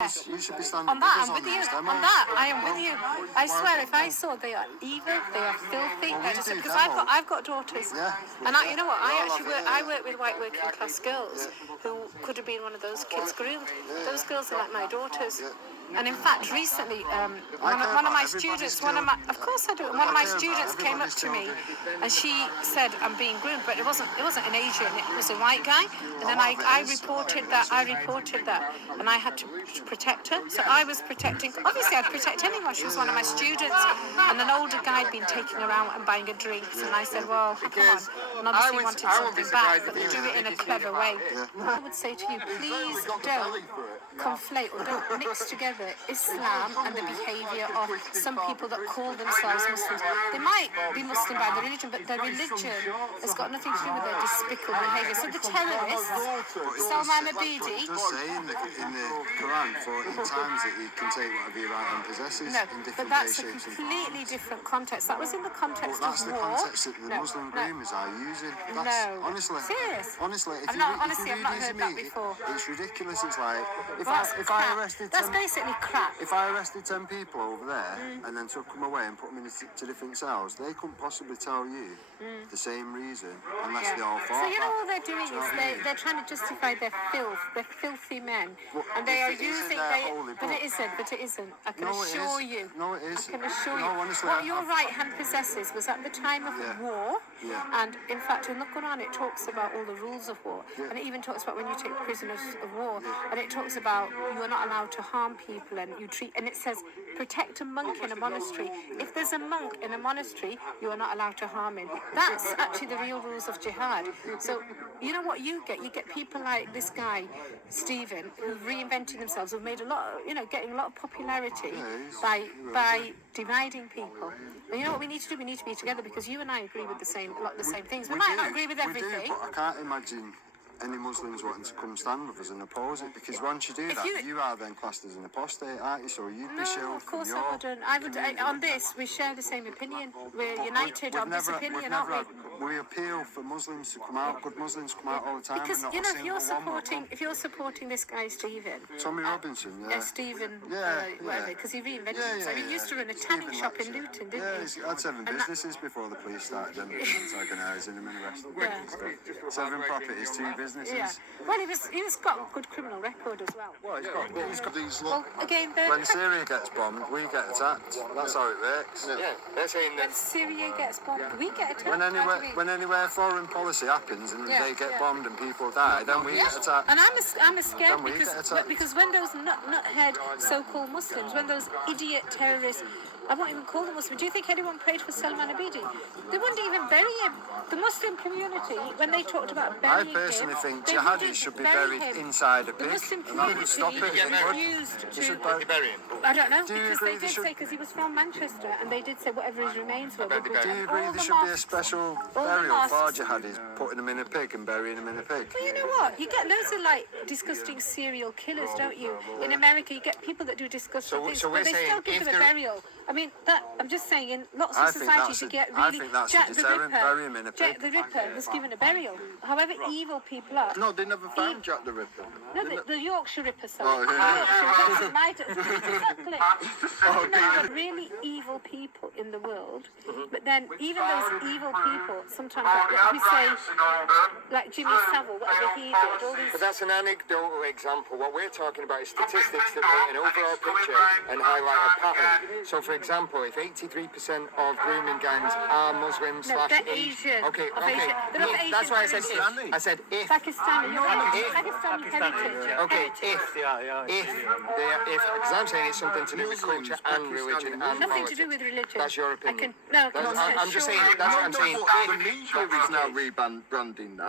We should be standing on that. I'm with you. On that, I am with you. I swear, if I saw they are evil, they are filthy. Because I've got daughters, and you know what? I work with white working class girls who could have been one of those kids groomed. Those girls are like my daughters. And in fact, recently, one of my students, of course I do. One of my students came up to me, and she said, "I'm being groomed," but it wasn't an Asian. It was a white guy. And then I reported that, and I had to protect her. So I was protecting. Obviously, I'd protect anyone. She was one of my students, and an older guy had been taking her out and buying her drinks. And I said, "Well, come on." And obviously wanted something back, but they do it in a clever way. I would say to you, please don't conflate or don't mix together Islam and the behaviour of some people that call themselves Muslims. They might be Muslim by their religion, but their religion has got nothing to do with their despicable behaviour. So the terrorists, Salman Abedi... It does say in the Quran 14 times that you can take whatever you want and possess in different but that's a completely different context. That was in the context of war. That's the context that the Muslim groomers are using. Honestly. Serious? Honestly, I've not heard that before. It's ridiculous. It's like, if I arrested... That's basically crap. If I arrested 10 people over there and then took them away and put them into different cells, they couldn't possibly tell you the same reason unless they all fought. So you know what they're doing is they're trying to justify their filth. They're filthy men, and they are using. But it isn't. I can assure you. No, it is. I can assure you. Honestly, what your right hand possesses was at the time of war, and in fact in the Quran it talks about all the rules of war, and it even talks about when you take prisoners of war, and it talks about you are not allowed to harm people, and it says protect a monk in a monastery. If there's a monk in a monastery, you are not allowed to harm him. That's actually the real rules of jihad. So you know what you get? You get people like this guy, Stephen, who've reinvented themselves, who've made a lot, getting a lot of popularity by dividing people. And you know what we need to do? We need to be together, because you and I agree with a lot of the same things. We might not agree with everything. We do, but I can't imagine any Muslims wanting to come stand with us and oppose it, because once you do you are then classed as an apostate, aren't you? So you'd be shielded from your... No, of course I wouldn't. On this, we share the same opinion. We're united on this opinion, aren't we? We appeal for Muslims to come out, good Muslims come out all the time. Because, if you're supporting this guy, Stephen... Tommy Robinson, Stephen, whatever, because he reinvented himself. He used to run a tanning shop in Luton, didn't he? He had 7 businesses before the police started antagonising him and arresting him and stuff. 7 properties, 2 businesses. Yeah. Well, he's got a good criminal record as well. Well, he's got these... again, when Syria gets bombed, we get attacked. That's how it works. Yeah, they're saying that... When Syria gets bombed, we get attacked. When anywhere foreign policy happens and they get bombed and people die, then we get attacked. And I'm scared because when those nuthead so-called Muslims, when those idiot terrorists, I won't even call them Muslims. Do you think anyone prayed for Salman Abedi? They wouldn't even bury him. The Muslim community, when they talked about burying him... I personally think Jihadi should be buried inside a pig. The Muslim and that would stop it. refused to... bury him? I don't know, because they did say, because he was from Manchester, and they did say whatever his remains were. Do you agree there should be a special burial for jihadis, putting them in a pig and burying them in a pig? Well, you know what? You get loads of disgusting serial killers, don't you? In America, you get people that do disgusting things, but they still give them a burial. I mean, I'm just saying, in lots of societies, you get really... I think that's a deterrent. Bury him in a pig. Jack the Ripper was given a burial. However evil people are... No, they never found Jack the Ripper. No, the Yorkshire Ripper, sorry. Exactly. There are really evil people in the world, but then even those evil people, sometimes, like we say, like Jimmy Savile, whatever he did, all these... But that's an anecdotal example. What we're talking about is statistics that paint an overall picture and highlight a pattern. So, for example, if 83% of grooming gangs are Muslim they're Asian. Okay. They're of Asian. That's why I said if. I said if. Pakistani. Pakistani heritage. Okay, because I'm saying it's something to do with culture and religion and nothing politics. to do with religion. That's your opinion. I'm just saying. That's what I'm saying. The media is now rebranding that.